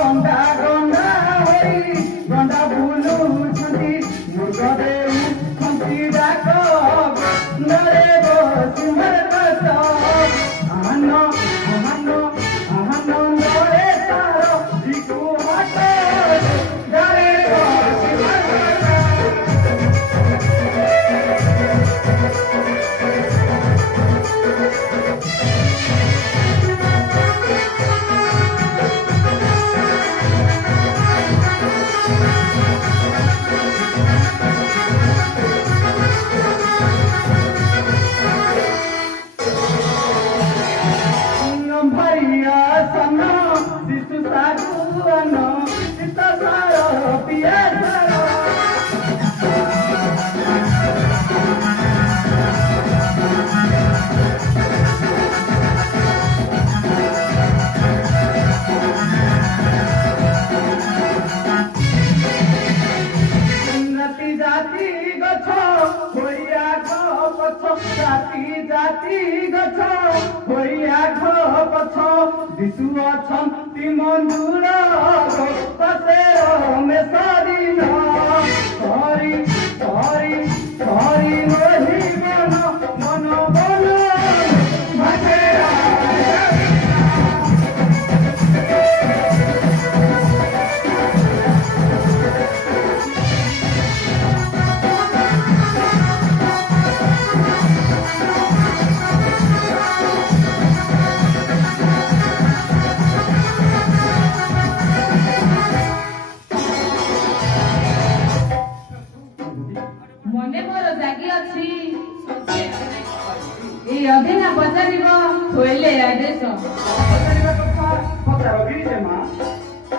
गंडा गंडा होई गंडा बुलुछंती मुर्गदे उठंती डाक नरे सिंहर कस आहनो आहनो आहनो नरे तार दिकु हाट जारे सिंहर भैया सना शिशु सागुआन शीत सार पिया सार उन्नति जाति गछ होइया गछ जाति जाति गछ होइया गछ दिसु अछंती मंजूर पसेर में सरिन सरी सरी सरी नही मन मन बन भाषेरा मने मोर जागी अछि ए अधेना पचारिब होइले आदेश पचारिबा कथा पचार गिरिजे मा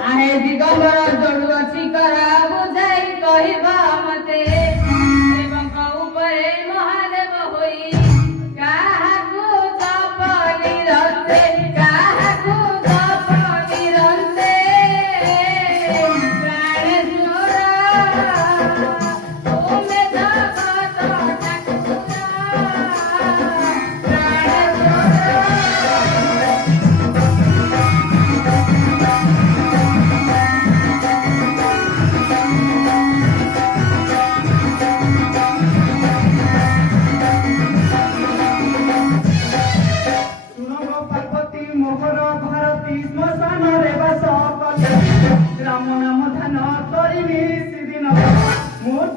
आहे दिगंबर जोडु अछि करा बुझाई कहिबा मते एवं उपरे महादेव होई काहाकु जपनी रते काहाकु जपनी रते प्राणेश्वर ओमे जगत ठाकुर प्राणेश्वर पार्वती मोहर भारती श्मशान रे बास कले राम नाम ध्यान करिनी सिदिन मोर